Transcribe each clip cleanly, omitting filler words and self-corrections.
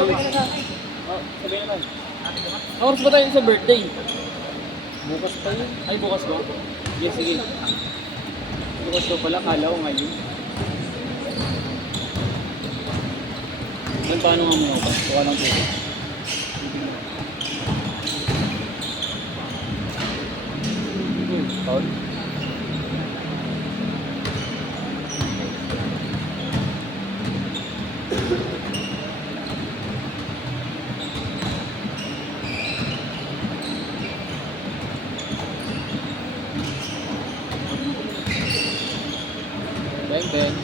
Sabi ka na sa akin. Oh, sabihin naman. Oras ba tayo sa birthday? Bukas pa yun. Ay, bukas ba? Yes, sige. Bukas pa pala, kala ko ngayon. Ngayon, paano nga muna ako? Kuha lang tubig. Paul? Ben.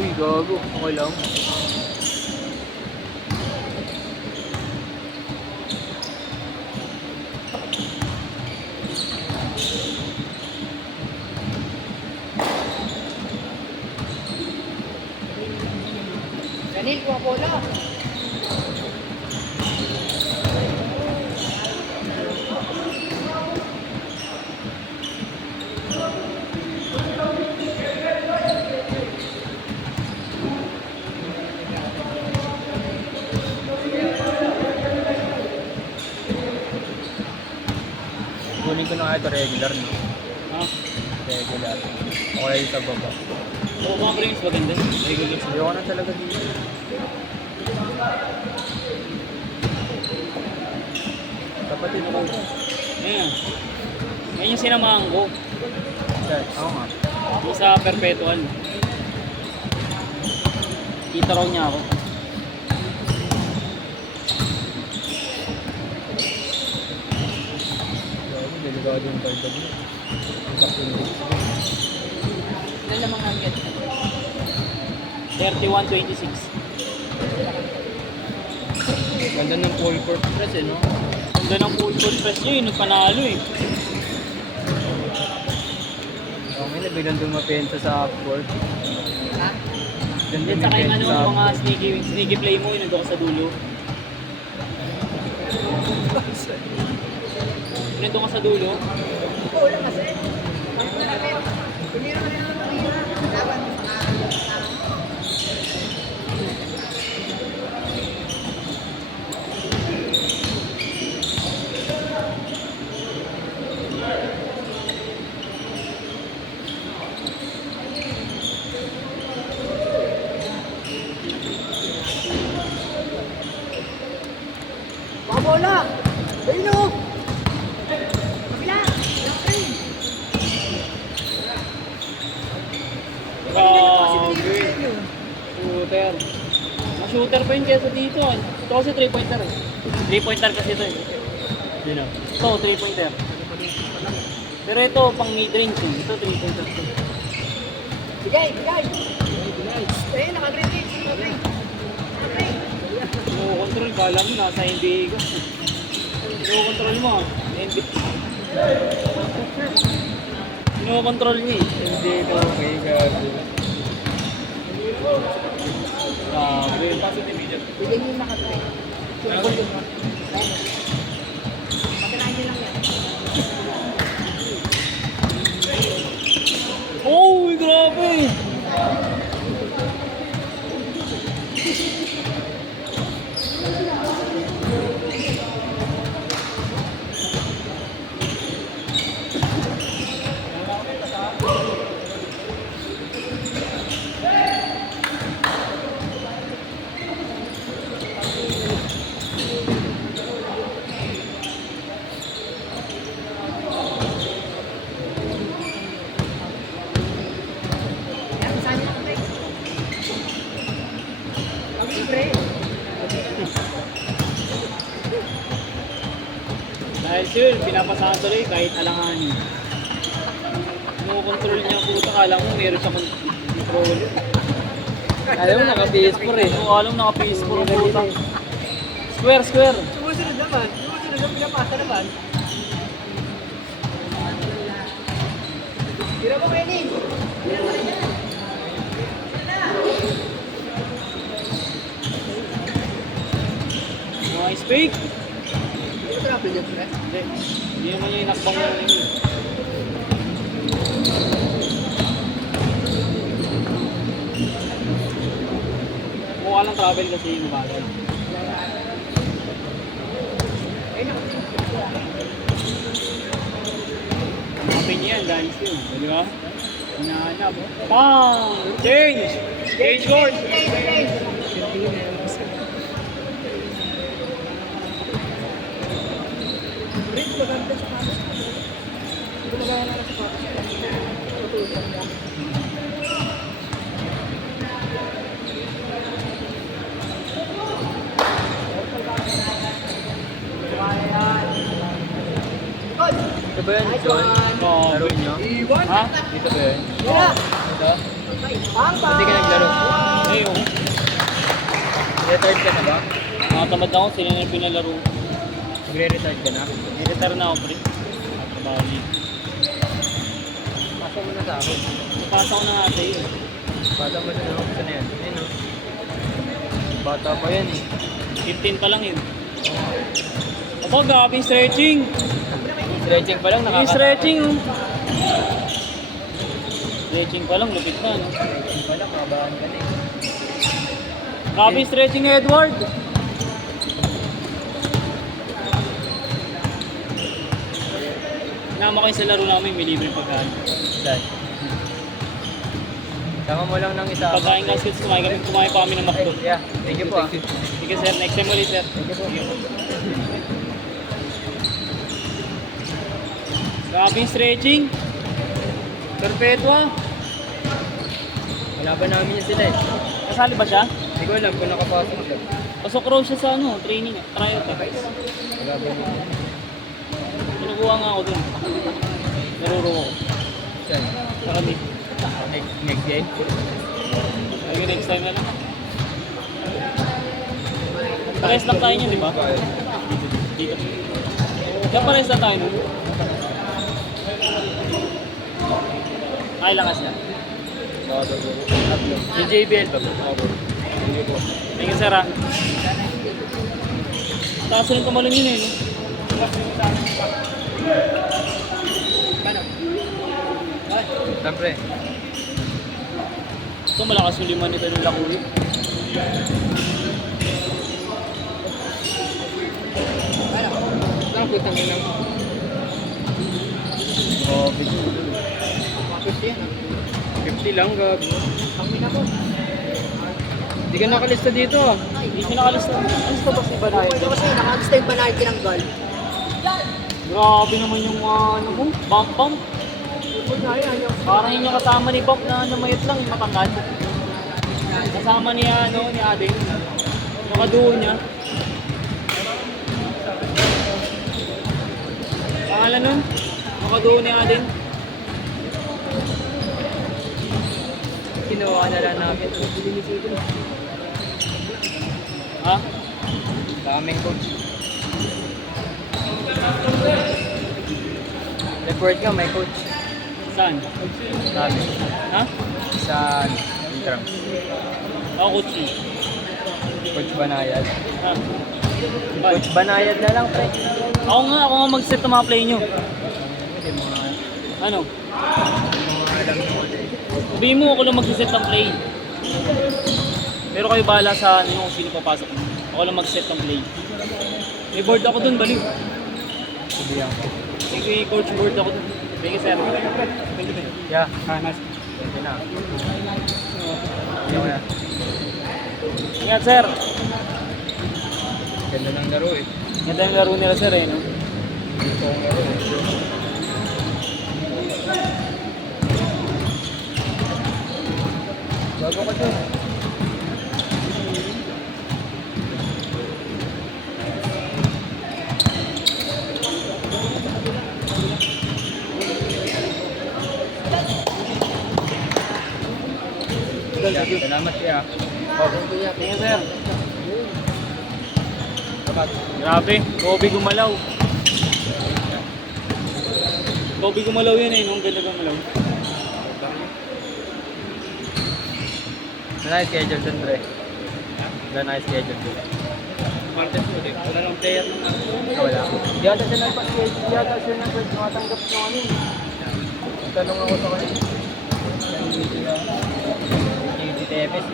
Uy, gago. Okay lang. Ganil, Coca-Cola. Kunin ko na nga ito regular, no? Ha? Regular. Okay sa baba. Oo, mga drinks maganda. Regular. Ayoko na talaga dito. Kapatid mo. Ayan. Ngayon yung sinamahan ko. Oo nga. Yung sa Perpetual. Kita raw niya ako. Delikado yung dagdag mo. Ilan namang nugget? 31-26. Ganda ng full court press eh, no? Ganda ng full court press nyo eh. Nagpanalo eh. Okay na, biglang dumapensa sa half court. Ha? Then saka yung ano, yung mga sneaky play mo, yun nandun ka sa dulo. Nandun ka sa dulo. Oo lang kasi. Tumira ka rin ang tumira. Laban mo sa Coca-Cola! Ayun o! Kabila! Okay! Grabe. Shooter. Ma-shooter pa yun kesa dito. Ito kasi 3-pointer eh. 3-pointer kasi ito eh. Sino? Ito, 3-pointer. Pero ito, pang mid-range eh. Ito, 3-pointer. Bigay! Bigay! Ayun, naka-green cage. Okay. Okay. Control kala mo, nasa NBA ka. Control mo, NBA. Control niya eh. Hindi ito okay, gabi. Grabe. Bigay niyo yung naka-green. Pagkanahin niyo lang yan. Oh, grabe! Yan, saan niyo lang, Ray? Ang libre. Dahil sure, pinapasahan tuloy kahit alanganin. Control niya puta, kala mo meron siya control. Alam mo, naka-PS4 eh. So, alam naka-PS4 ang puta. Square, square. Sumusunod naman. Sumusunod yung pinapasa naman. Tira mo, Kenny. Nice fake. Hindi mo trapple yun, pre. Hindi. Hindi naman yung inakbang yung ini. Mukha lang travel kasi yung bagay. Kapin niya yan, guys yun. Di ba? Hinahanap. Bang! Change! Change course! Ito ba yun, John? Oo. Laro nyo? Ha? Dito ba yun? Tira. Ito? Bang, bang. Hindi ka naglaro. Ngayon, Retired ka na ba? nakatamad ako. Sila na yung pinalaro. Magre-retired ka na? Retire na ako, pre. Bali. Pasok mo na sa akin. Napasa ko na nga sa'yo. Bata mo na ako. Ito na yan. Ayun o. Bata pa yan eh. 15 pa lang yun. Aba, gabing stretching. Stretching pa lang, Yung nakakatawa. stretching, oh. Stretching pa lang, lupit na, no? Stretching pa lang, kabahan ka na eh. Gabing stretching, Edward. Nama kayo sa laro namin, may libre pagkain. Saan? Sama mo lang ng isa. Pagkain kasi kumain pa kami ng McDo. Yeah, thank you po ah. Sige sir, next time ulit sir. Thank you po. Gabing stretching. Perpetua. Wala ba namin yan sila eh. Kasali ba siya? Hindi ko alam kung nakapasok siya. Pasok raw siya sa ano, training, tryout eh. Wala ba namin. Kinukuha nga ako dun. Naruro ako. Saan? Sa kami. Next game? Sige, next time na lang. Pares lang tayo niyan, di ba? Dito. Kaya pares lang tayo nun. Ay, lakas na. Yung JBL ba? Thank you, sir, ah. Taas rin tumalon yun, eh, no? Siyempre. Ito, malakas yung lima nito ng Lakuwi. Lang, putang ina mo. Oh, 50 lang, gab. Ang ina mo. Hindi ka nakalista dito ah. Hindi siya nakalista. Alista ba si Banayad? Pwede kasi nakalista yung banayad tinanggal. Grabe naman yung ano mo, bump. Parang yun yung kasama ni Bump na namayat lang, yung matangkad. Kasama ni ano, ni Ading. Yung kaduo niya. Pangalan nun? Yung kaduo ni Ading. Kinuha na lang namin. Ha? Daming coach. Report ka, may coach. Saan? Sabi. Ha? Sa Intrams. Ako coach eh. Coach Banayad. Ha? Coach Banayad na lang, pre. Ako nga mag-set ng mga play nyo. Hindi mga... Ano? mga alam mo. Sabihin mo ako lang mag-set ng play. Pero kayo bahala sa ano kung sino papasok. Ako lang mag-set ng play. May board ako dun, baliw. Sabihan ko. May coach board ako dun. Thank you, sir. Thank you. Yeah. Nice. Thank you na. Ayaw na. Ingat, sir. Ganda ng laro eh. Ganda yung laro nila, sir, eh, no? Dito ang laro eh. Bago ka dyan. Yan, salamat siya. Sige, sir. Grabe, Kobe gumalaw. Kobe gumalaw yun eh, nung ganda gumalaw. Wala yung schedule dun, Dre. Wala na yung schedule dun. Martes ulit, wala lang player ng ano. Wala. Di ata siya nagpa-schedule. Di ata siya nagpatanggap ng ano. Tanong ako sa kanya. Hindi Tepes.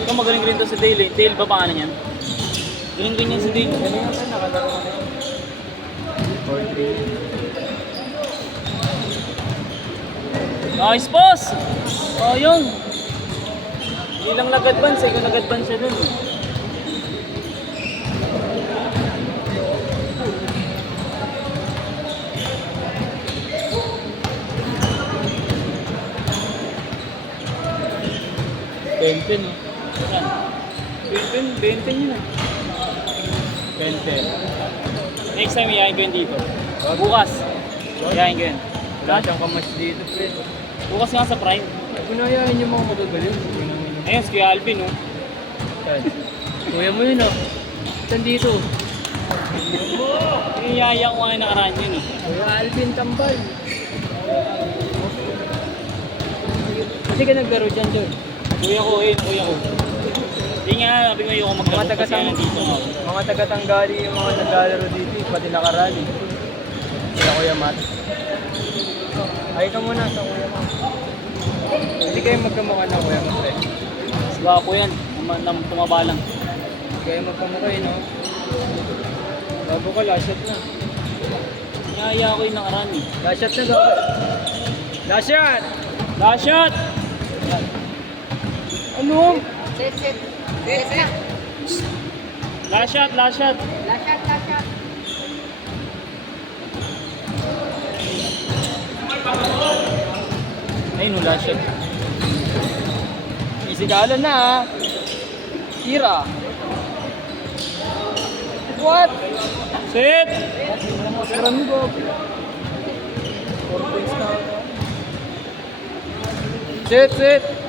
Ito magaling rin to si Dale eh. Dale ba paano yan? Galing rin yan si Dale. Galing yan, nakalaro ko na yun. 4-3. Nice boss! Oh yun. Hindi lang nag-advance eh, kung nag-advance siya dun. Benten oh. Saan? Benten yun eh. 20. Next time iyahin ko yun dito. Bukas. Iyahin ko yun. Wala siyang kamas dito, pre. Bukas nga sa Prime. Punayain yung mga magagaling. Ayun, si Kuya Alvin oh. Kuya mo yun, oh. Saan dito? Iyaya ko nga yung nakaraan yun eh. Kuya Alvin Tambal. Kasi ka naglaro dyan, John. Kuya ko eh, kuya ko. Hindi nga, sabi ko yung maglaro Mga kasi yan dito nga. Mga taga-tanggali yung mga naglalaro dito, pati nakarali. Sila Kuya Matt. Ay ka muna sa Kuya Matt. Hindi kayo magkamukha na Kuya Matt, pre. Mas gwapo yan, tumaba lang. Hindi kayo magkamukha, no? Bago ka, last shot na. Iyaya ko yung nakaraan eh. Last shot na, dapat. Last shot! Last shot! Ano? Set, set. Set na. Last shot, last shot. Last shot, last shot. Ayun no, last shot. Isigalan na, ha? Tira. What? Set! Marami ko. 4 points na. Set, set.